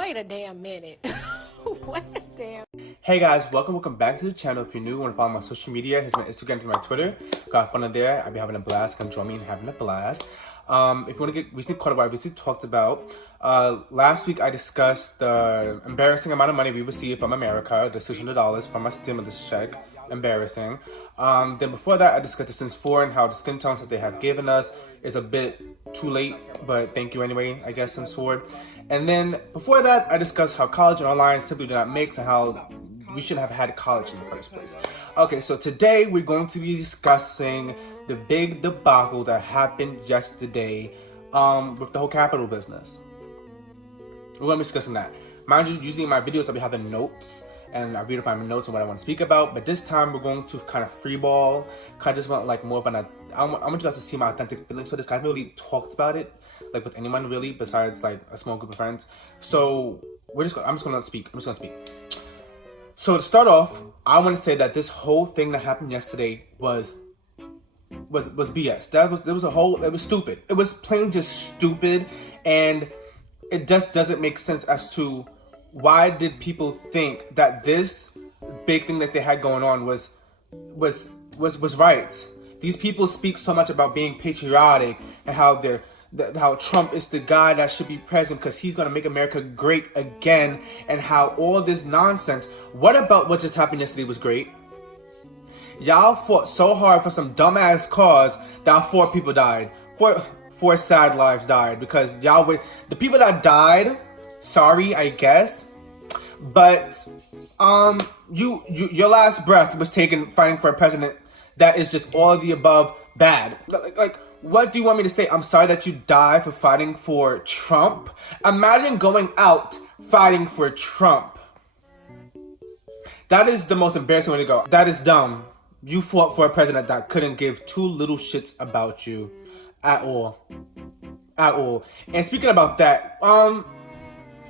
Wait a damn minute. Wait a damn. Hey guys, welcome back to the channel. If you're new, want to follow my social media, here's my Instagram, here's my Twitter. Got fun in there. I'll be having a blast. Come join me and having a blast. If you want to get recently caught up, I recently talked about last week. I discussed the embarrassing amount of money we received from America, the $600 from my stimulus check. Embarrassing. Then before that, I discussed the Sims 4 and how the skin tones that they have given us is a bit too late, but thank you anyway, I guess, Sims 4. And then before that, I discussed how college and online simply do not mix and how we should have had college in the first place. Okay, so today we're going to be discussing the big debacle that happened yesterday with the whole Capitol business. We're going to be discussing that. Mind you, usually in my videos I'll be having notes and I read up my notes on what I want to speak about, but this time we're going to kind of freeball, kind of just want like more of an, I want you guys to see my authentic feelings for this. I haven't really talked about it like with anyone really besides like a small group of friends. So I'm just gonna speak. So to start off, I want to say that this whole thing that happened yesterday was BS. It was stupid. It was plain just stupid, and it just doesn't make sense as to why did people think that this big thing that they had going on was right. These people speak so much about being patriotic and how Trump is the guy that should be president because he's going to make America great again, and how all this nonsense. What about what just happened yesterday was great? Y'all fought so hard for some dumbass cause that 4 people died. Four sad lives died because y'all with the people that died. Sorry, I guess, but your last breath was taken fighting for a president that is just all of the above bad. Like, what do you want me to say? I'm sorry that you died for fighting for Trump? Imagine going out fighting for Trump. That is the most embarrassing way to go. That is dumb. You fought for a president that couldn't give 2 little shits about you at all. And speaking about that,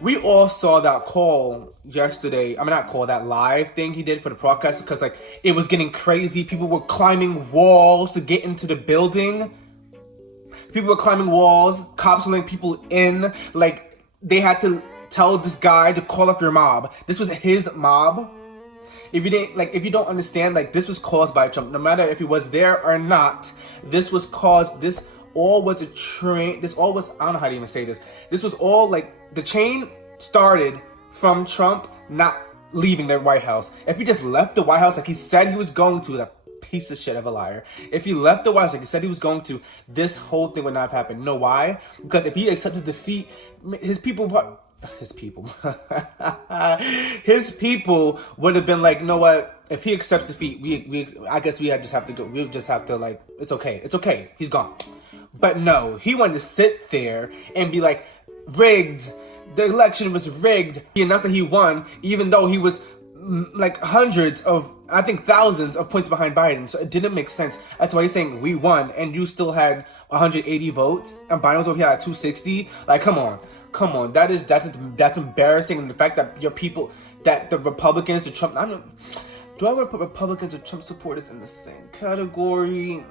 we all saw that call yesterday. I mean, not call, that live thing he did for the broadcast, because like it was getting crazy. People were climbing walls to get into the building. People were climbing walls, cops letting people in. Like, they had to tell this guy to call up your mob. This was his mob. If you don't understand, like, this was caused by Trump. No matter if he was there or not, this all was a train. This all was, I don't know how to even say this. This was all like, the chain started from Trump not leaving the White House. If he just left the White House like he said he was going to, that piece of shit of a liar. If he left the White House like he said he was going to, this whole thing would not have happened. You know why? Because if he accepted defeat, his people would have been like, you know what? If he accepts defeat, I guess we just have to go. We just have to, like, it's okay. He's gone. But no, he wanted to sit there and be like, rigged. The election was rigged. He announced that he won, even though he was like hundreds of, I think thousands of points behind Biden. So it didn't make sense. That's why he's saying we won, and you still had 180 votes, and Biden was over here at 260. Like, come on. That's embarrassing. And the fact that your people, that the Republicans, the Trump, do I want to put Republicans or Trump supporters in the same category?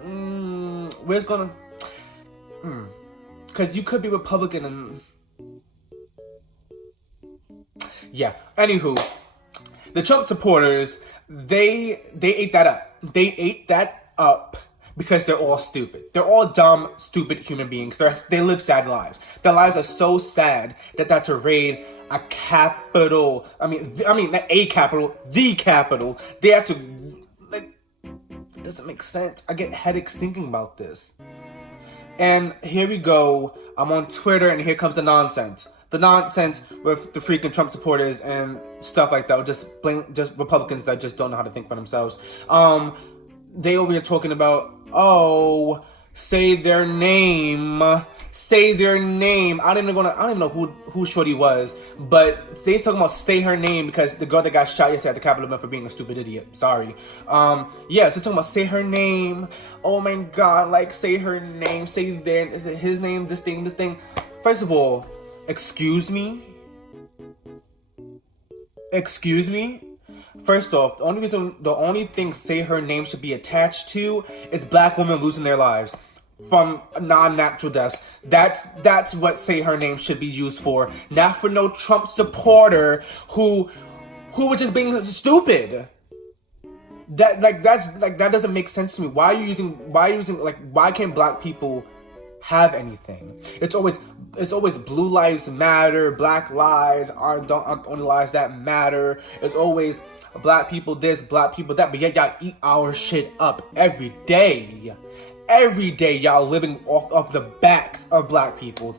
Because you could be Republican and yeah. Anywho, the Trump supporters, they ate that up. They ate that up because they're all stupid. They're all dumb, stupid human beings. They live sad lives. Their lives are so sad that to raid a capital. I mean, not a capital, the capital. They have to, like, it doesn't make sense. I get headaches thinking about this. And here we go. I'm on Twitter, and here comes the nonsense. The nonsense with the freaking Trump supporters and stuff like that. Just Republicans that just don't know how to think for themselves. They over here talking about, oh, say their name. Say their name. I don't even know who Shorty was, but they's talking about say her name because the girl that got shot yesterday at the Capitol for being a stupid idiot. Sorry. Yeah, so talking about say her name. Oh my God, like, say her name. Say his name, this thing. First of all, excuse me. First off, the only thing say her name should be attached to is black women losing their lives. from non-natural deaths. That's what Say Her Name should be used for. Not for no Trump supporter who was just being stupid. That doesn't make sense to me. Why can't black people have anything? It's always blue lives matter, black lives aren't the only lives that matter. It's always black people this, black people that, but yet y'all eat our shit up every day. Every day y'all living off of the backs of black people.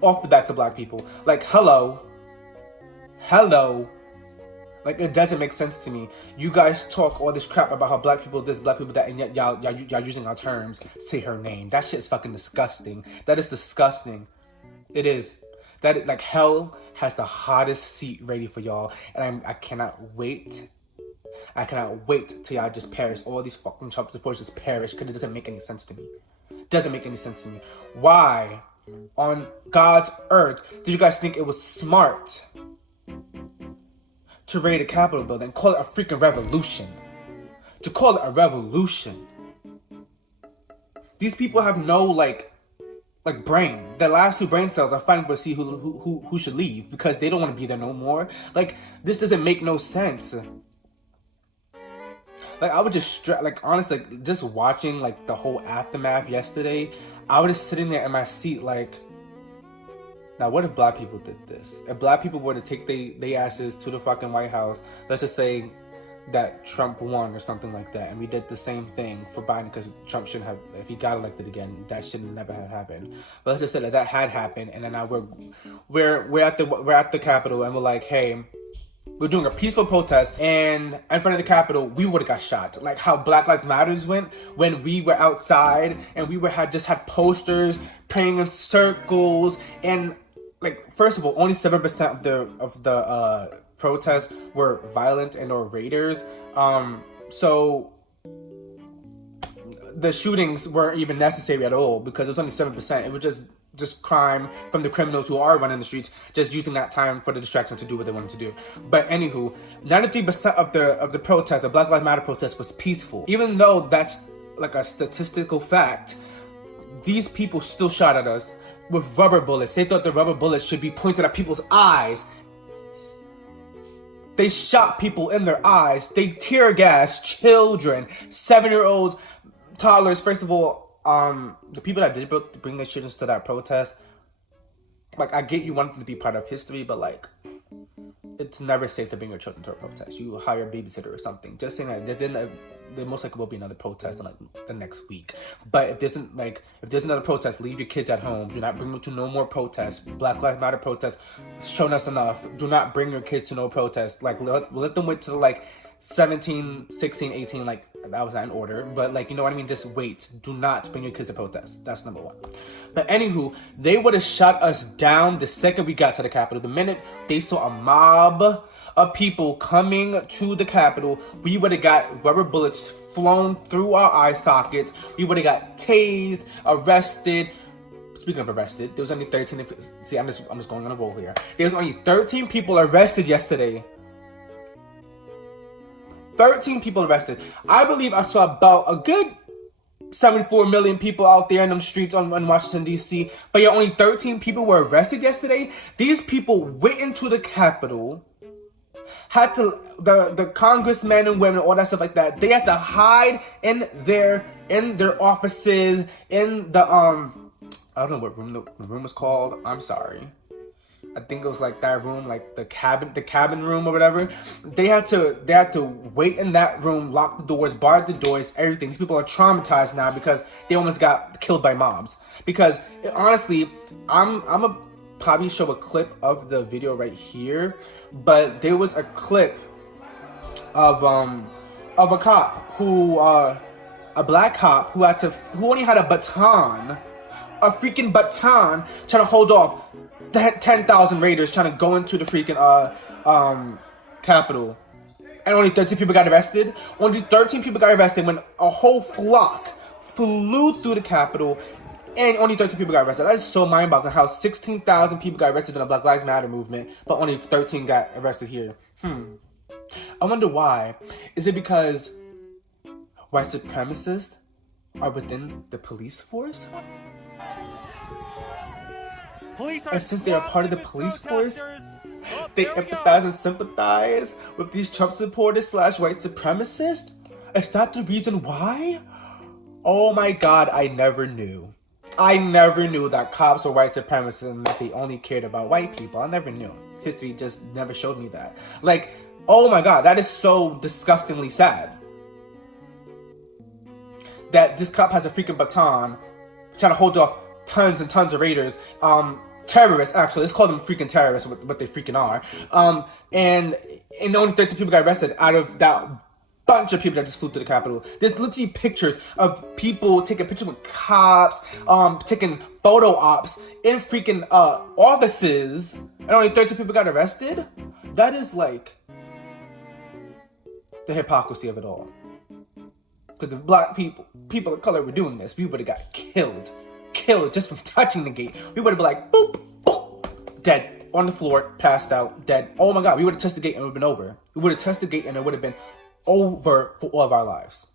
Off the backs of black people. Like, hello. Like, it doesn't make sense to me. You guys talk all this crap about how black people this, black people that, and yet y'all using our terms. Say her name. That shit is fucking disgusting. That is disgusting. It is. That, like, hell has the hottest seat ready for y'all. And I cannot wait. I cannot wait till y'all just perish. All these fucking Trump supporters just perish, because it doesn't make any sense to me. Doesn't make any sense to me. Why on God's earth did you guys think it was smart to raid a Capitol building and call it a freaking revolution? To call it a revolution. These people have no like brain. Their last two brain cells are fighting to see who should leave because they don't want to be there no more. Like, this doesn't make no sense. Like, I would just honestly, like, just watching like the whole aftermath yesterday, I was just sitting there in my seat like, now what if black people did this? If black people were to take they asses to the fucking White House, let's just say that Trump won or something like that, and we did the same thing for Biden, because Trump shouldn't have, if he got elected again, that should never have happened. But let's just say that had happened, and then now we're at the Capitol, and we're like, hey, we're doing a peaceful protest, and in front of the Capitol, we would have got shot. Like how Black Lives Matters went when we were outside and we just had posters, praying in circles, and like, first of all, only 7% of the protests were violent and or raiders. So the shootings weren't even necessary at all, because it was only 7%. It was just crime from the criminals who are running the streets, just using that time for the distraction to do what they wanted to do. But anywho, 93% of the protest, the Black Lives Matter protest, was peaceful. Even though that's like a statistical fact, these people still shot at us with rubber bullets. They thought the rubber bullets should be pointed at people's eyes. They shot people in their eyes. They tear gas children, 7-year-olds, toddlers. First of all, the people that did bring their children to that protest, like, I get you wanted to be part of history, but like, it's never safe to bring your children to a protest. You hire a babysitter or something. Just saying that. There most likely will be another protest in like the next week. But if there's another protest, leave your kids at home. Do not bring them to no more protests. Black Lives Matter protests shown us enough. Do not bring your kids to no protest. Like, let them wait till like 17, 16, 18, like, that was not in order, but like, you know what I mean? Just wait. Do not bring your kids to protest. That's number one. But anywho, they would have shut us down the second we got to the Capitol. The minute they saw a mob of people coming to the Capitol, we would have got rubber bullets flown through our eye sockets. We would have got tased, arrested. Speaking of arrested, there was only 13. See, I'm just going on a roll here. There was only 13 people arrested yesterday. 13 people arrested. I believe I saw about a good 74 million people out there in them streets in Washington, D.C. But yeah, only 13 people were arrested yesterday. These people went into the Capitol, had to, the congressmen and women, all that stuff like that, they had to hide in their offices, in the, I don't know what room the room was called. I'm sorry. I think it was like that room, like the cabin room or whatever. They had to wait in that room, lock the doors, bar the doors, everything. These people are traumatized now because they almost got killed by mobs. Because honestly, I'm a probably show a clip of the video right here, but there was a clip of a cop who a black cop who only had a baton, a freaking baton, trying to hold off 10,000 raiders trying to go into the freaking Capitol, and only 13 people got arrested. Only 13 people got arrested when a whole flock flew through the Capitol, and only 13 people got arrested. That is so mind-boggling. How 16,000 people got arrested in the Black Lives Matter movement, but only 13 got arrested here. I wonder why. Is it because white supremacists are within the police force. And since they are part of the police force, they empathize and sympathize with these Trump supporters slash white supremacists? Is that the reason why? Oh my god, I never knew. I never knew that cops were white supremacists and that they only cared about white people. I never knew. History just never showed me that. Like, oh my god, that is so disgustingly sad. That this cop has a freaking baton trying to hold off tons and tons of raiders. Terrorists, actually. Let's call them freaking terrorists, what they freaking are. And only 13 people got arrested out of that bunch of people that just flew through the Capitol. There's literally pictures of people taking pictures with cops, taking photo ops in freaking offices, and only 13 people got arrested? That is like the hypocrisy of it all. Because if black people of color were doing this, we would have got killed just from touching the gate. We would have been like, boop, boop, dead, on the floor, passed out, dead. Oh my god, we would have touched the gate and it would have been over. We would have touched the gate and it would have been over for all of our lives.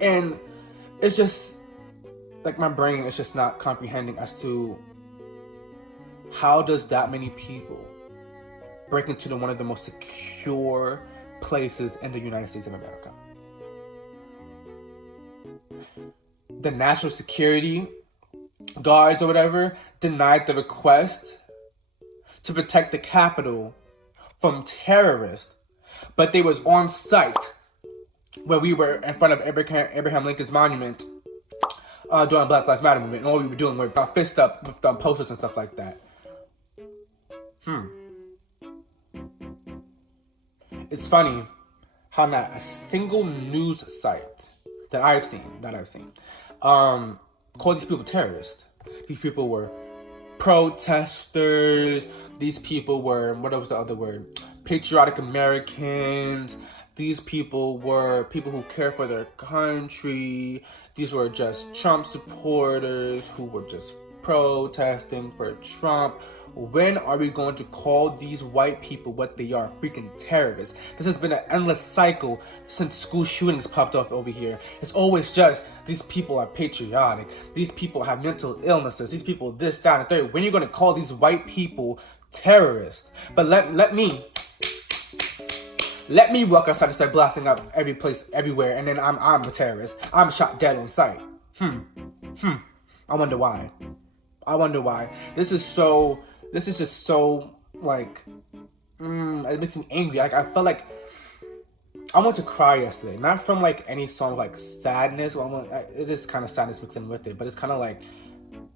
And it's just, like, my brain is just not comprehending as to how does that many people break into one of the most secure places in the United States of America. The national security guards or whatever denied the request to protect the Capitol from terrorists, but they was on site when we were in front of Abraham Lincoln's monument during Black Lives Matter movement, and all we were doing was fist up with posters and stuff like that. It's funny how not a single news site that I've seen called these people terrorists. These people were protesters. These people were, what was the other word? Patriotic Americans. These people were people who care for their country. These were just Trump supporters who were just protesting for Trump. When are we going to call these white people what they are? Freaking terrorists. This has been an endless cycle since school shootings popped off over here. It's always just, these people are patriotic. These people have mental illnesses. These people this, that, and third. When are you going to call these white people terrorists? But let me walk outside and start blasting up every place, everywhere, and then I'm a terrorist. I'm shot dead on sight. I wonder why. This is just so, like, it makes me angry. Like, I felt like I wanted to cry yesterday. Not from, like, any song of, like, sadness. Well, it is kind of sadness mixed in with it, but it's kind of like,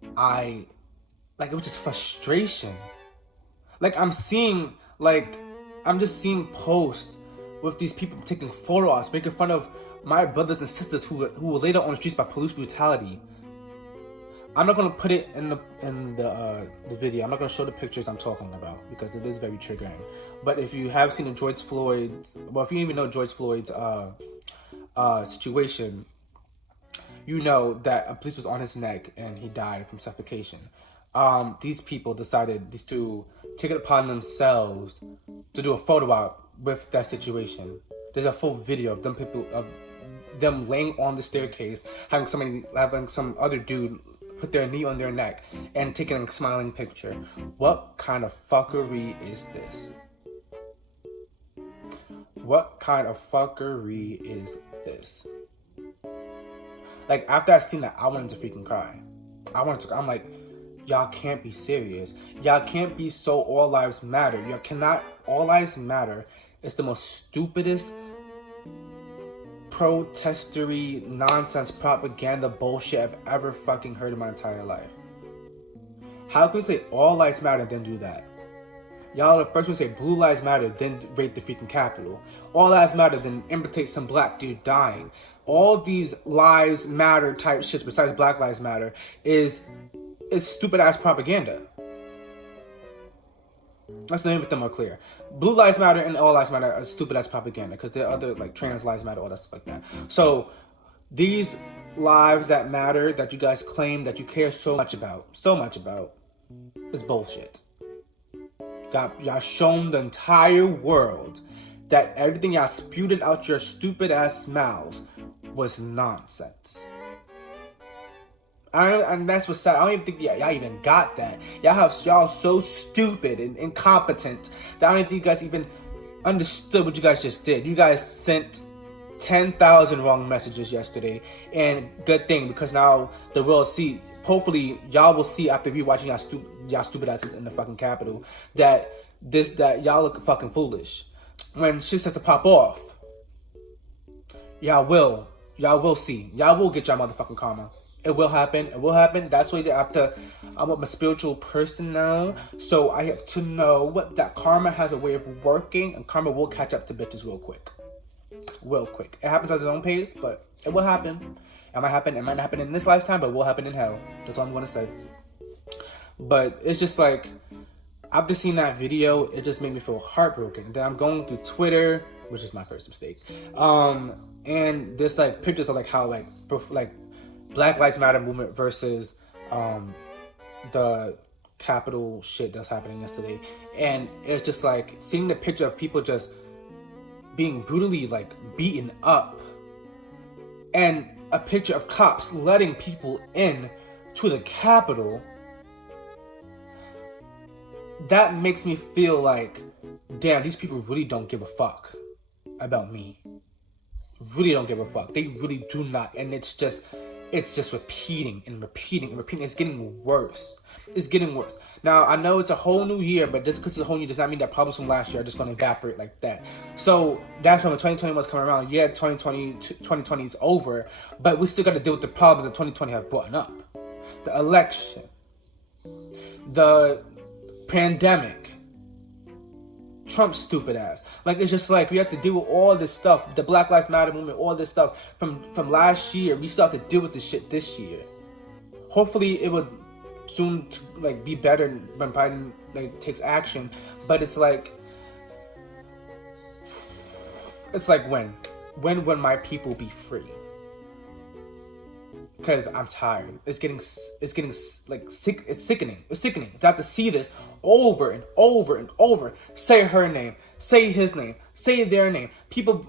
it was just frustration. Like, I'm just seeing posts with these people taking photos, making fun of my brothers and sisters who were laid out on the streets by police brutality. I'm not gonna put it in the video. I'm not gonna show the pictures I'm talking about because it is very triggering. But if you have seen if you even know George Floyd's situation, you know that a police was on his neck and he died from suffocation. These people decided to take it upon themselves to do a photo op with that situation. There's a full video of them laying on the staircase, having some other dude put their knee on their neck and taking a smiling picture. What kind of fuckery is this? What kind of fuckery is this? Like, after I seen that, I wanted to freaking cry. I'm like, y'all can't be serious. Y'all can't be so all lives matter. Y'all cannot. All lives matter is the most stupidest protestery nonsense propaganda bullshit I've ever fucking heard in my entire life. How can you say all lives matter and then do that? Y'all are the first one to say blue lives matter, then raid the freaking Capitol. All lives matter, then imitate some black dude dying. All these lives matter type shits besides Black Lives Matter is stupid ass propaganda. Let's name it them more clear. Blue lives matter and all lives matter are stupid ass propaganda because there are other, like, trans lives matter, all that stuff like that. So these lives that matter, that you guys claim that you care so much about, is bullshit. Y'all shown the entire world that everything y'all spewed out your stupid ass mouths was nonsense. And that's what's sad. I don't even think y'all even got that. Y'all so stupid and incompetent that I don't even think you guys even understood what you guys just did. You guys sent 10,000 wrong messages yesterday, and good thing, because now the world see. Hopefully, y'all will see after rewatching y'all stupid asses in the fucking Capitol that y'all look fucking foolish. When shit starts to pop off, y'all will see. Y'all will get y'all motherfucking karma. It will happen. It will happen. That's why I'm a spiritual person now, so I have to know that karma has a way of working, and karma will catch up to bitches real quick. Real quick. It happens at its own pace, but it will happen. It might happen. It might not happen in this lifetime, but it will happen in hell. That's all I'm going to say. But it's just like, after seeing that video, it just made me feel heartbroken. Then I'm going through Twitter, which is my first mistake. And there's like pictures of like how like Black Lives Matter movement versus the Capitol shit that's happening yesterday. And it's just like seeing the picture of people just being brutally like beaten up, and a picture of cops letting people in to the Capitol. That makes me feel like, damn, these people really don't give a fuck about me. Really don't give a fuck. They really do not. And it's just repeating and repeating and repeating. It's getting worse. It's getting worse. Now, I know it's a whole new year, but just because it's a whole new year does not mean that problems from last year are just going to evaporate like that. So that's when 2020 was coming around. Yeah, 2020 is over, but we still got to deal with the problems that 2020 have brought up. The election, the pandemic, Trump's stupid ass. Like, it's just like we have to deal with all this stuff. The Black Lives Matter movement, all this stuff from last year. We still have to deal with this shit this year. Hopefully, it would soon like be better when Biden like takes action. But it's like when will my people be free? Because I'm tired. It's getting like sick. It's sickening. It's sickening to have to see this over and over and over. Say her name. Say his name. Say their name.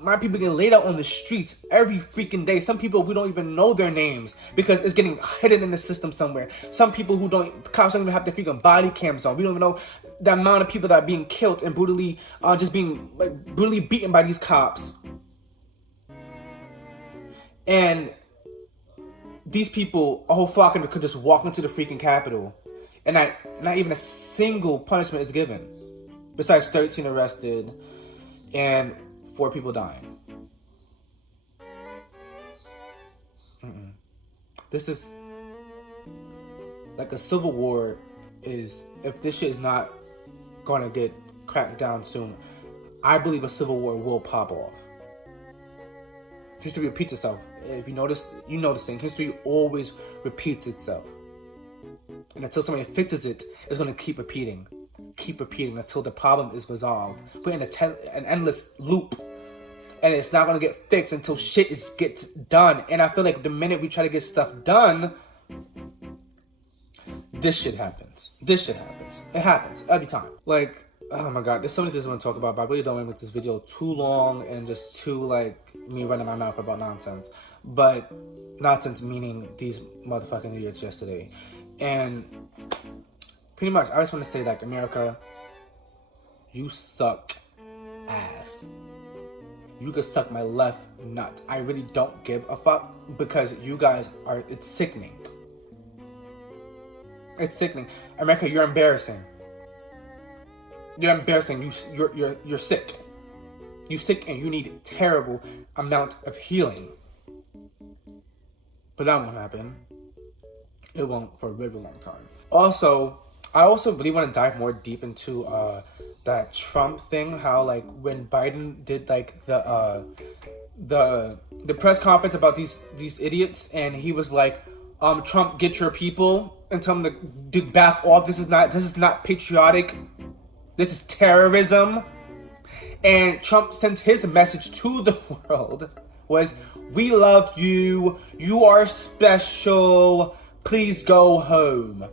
My people get laid out on the streets every freaking day. Some people, we don't even know their names because it's getting hidden in the system somewhere. Some people the cops don't even have their freaking body cams on. We don't even know the amount of people that are being killed and brutally, just being like brutally beaten by these cops. And these people, a whole flock of them could just walk into the freaking Capitol, and not even a single punishment is given, besides 13 arrested and 4 people dying. This is like a civil war. If this shit is not gonna get cracked down soon, I believe a civil war will pop off. History repeats itself. If you notice, history always repeats itself. And until somebody fixes it, it's going to keep repeating until the problem is resolved. We're in an endless loop. And it's not going to get fixed until shit gets done. And I feel like the minute we try to get stuff done, this shit happens. It happens every time. Like, oh my god, there's so many things I want to talk about, but I really don't want to make this video too long and just too, like, me running my mouth about nonsense. But nonsense meaning these motherfucking idiots yesterday. And pretty much, I just want to say, like, America, you suck ass. You could suck my left nut. I really don't give a fuck because you guys it's sickening. It's sickening. America, you're embarrassing. You're embarrassing. You're sick. You're sick and you need a terrible amount of healing. But that won't happen. It won't for a very long time. Also, I also really want to dive more deep into that Trump thing. How like when Biden did like the press conference about these idiots, and he was like, Trump, get your people, and tell them to back off. This is not patriotic. This is terrorism. And Trump sent his message to the world was, we love you. You are special. Please go home.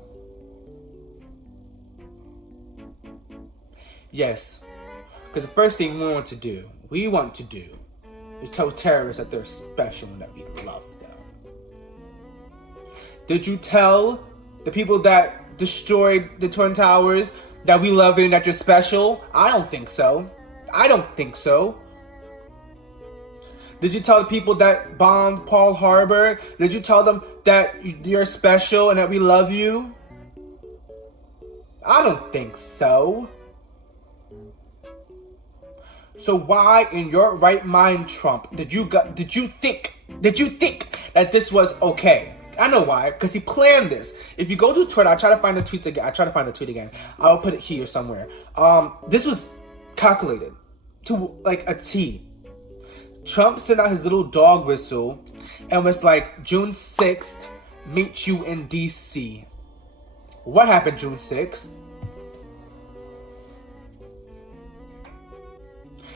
Yes. Because the first thing we want to do You tell terrorists that they're special and that we love them. Did you tell the people that destroyed the Twin Towers that we love you and that you're special? I don't think so. I don't think so. Did you tell the people that bombed Pearl Harbor? Did you tell them that you're special and that we love you? I don't think so. So why in your right mind, Trump, did you think that this was okay? I know why, because he planned this. If you go to Twitter, I try to find the tweets again. I'll put it here somewhere. This was calculated to like a T. Trump sent out his little dog whistle and was like, June 6th, meet you in DC. What happened June 6th?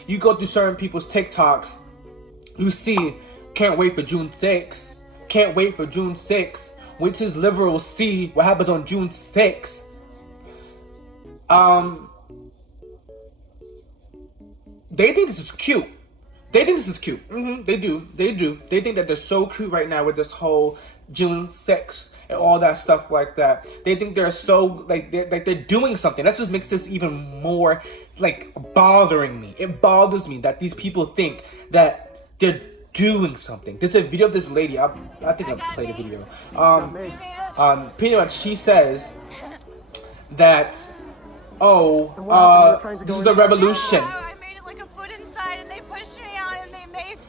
You go through certain people's TikToks, you see, can't wait for June 6th. Can't wait for June 6th. Wait till liberals see what happens on June 6th. They think this is cute. They think this is cute. They do. They think that they're so cute right now with this whole June 6th and all that stuff like that. They think they're so, like they're doing something. That just makes this even more, like, bothering me. It bothers me that these people think that they're doing something. There's a video of this lady. I think I played a video. Pretty much she says that, this is a revolution.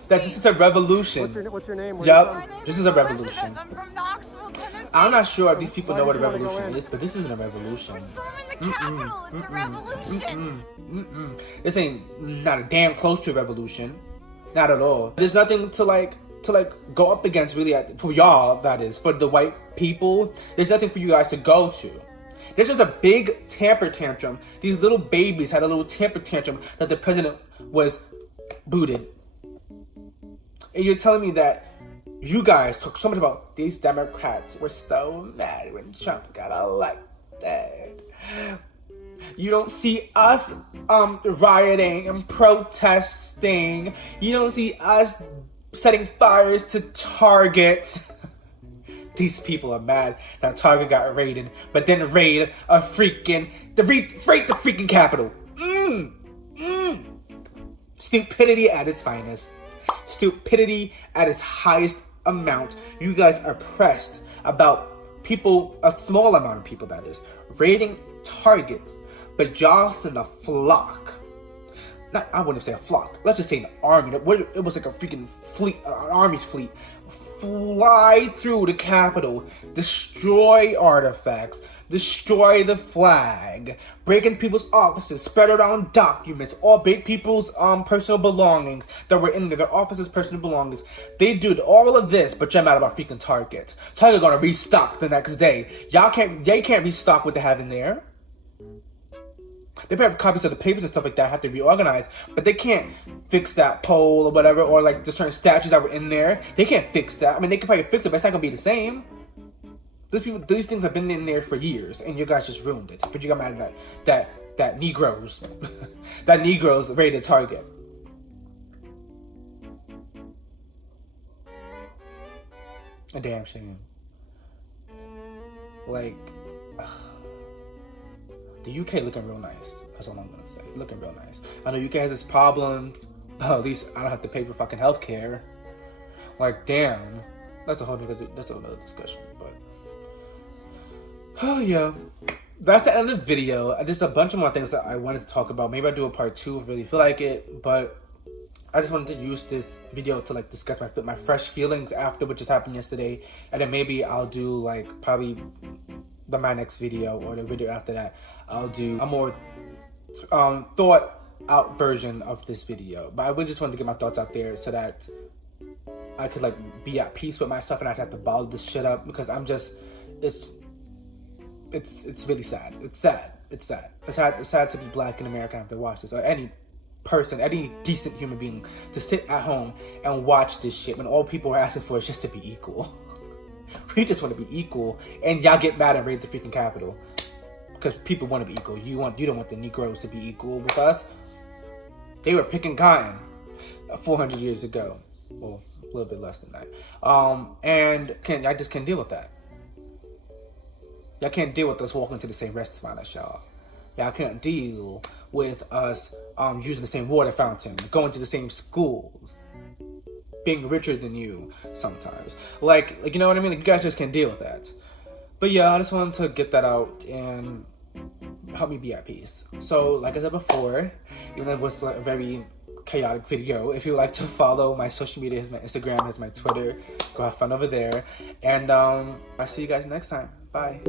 That this is a revolution. What's your name? Yep, this is a revolution. I'm from Knoxville, Tennessee. I'm not sure if these people know what a revolution is, but this isn't a revolution. We're storming the Capitol. It's a revolution. This ain't not a damn close to a revolution. Not at all. There's nothing to go up against really for y'all, that is, for the white people. There's nothing for you guys to go to. This was a big temper tantrum. These little babies had a little temper tantrum that the president was booted. And you're telling me that you guys talk so much about these Democrats were so mad when Trump got elected. You don't see us rioting and protesting. You don't see us setting fires to Target. These people are mad that Target got raided, but then raid the freaking Capitol. Stupidity at its finest. Stupidity at its highest amount. You guys are pressed about people, a small amount of people that is, raiding Targets, but y'all send a flock. I wouldn't say a flock. Let's just say an army. It was like a freaking fleet, an army's fleet. Fly through the Capitol, destroy artifacts, destroy the flag, break in people's offices, spread around documents, all break people's personal belongings that were in their offices, personal belongings. They did all of this, but you're mad about freaking Target. Target gonna restock the next day. They can't restock what they have in there. They probably have copies of the papers and stuff like that, have to reorganize, but they can't fix that pole or whatever, or like the certain statues that were in there. They can't fix that. I mean, they can probably fix it, but it's not gonna be the same. These things have been in there for years, and you guys just ruined it. But you got mad at that Negroes, that Negroes raided Target. A damn shame. Like. The UK looking real nice. That's all I'm gonna say. Looking real nice. I know UK has this problem, but at least I don't have to pay for fucking healthcare. Like, damn. That's a whole other discussion. But oh yeah, that's the end of the video. There's a bunch of more things that I wanted to talk about. Maybe I'll do a part 2 if I really feel like it. But I just wanted to use this video to like discuss my fresh feelings after what just happened yesterday, and then maybe I'll do like probably my next video or the video after that, I'll do a more thought out version of this video. But I really just wanted to get my thoughts out there so that I could like be at peace with myself and I have to bottle this shit up, because I'm just, it's really sad. It's sad. It's sad to be black in America and have to watch this, or any person, any decent human being, to sit at home and watch this shit when all people are asking for is just to be equal. We just want to be equal, and y'all get mad and raid the freaking Capitol because people want to be equal. You don't want the Negroes to be equal with us. They were picking cotton. 400 years ago. Well, a little bit less than that. And I just can't deal with that. Y'all can't deal with us walking to the same restaurant as y'all. Y'all can't deal with us using the same water fountain, going to the same schools, being richer than you sometimes. Like you know what I mean? Like, you guys just can't deal with that. But yeah, I just wanted to get that out and help me be at peace. So, like I said before, even though it was a very chaotic video, if you like to follow my social media, here's my Instagram, here's my Twitter. Go have fun over there. And I'll see you guys next time. Bye.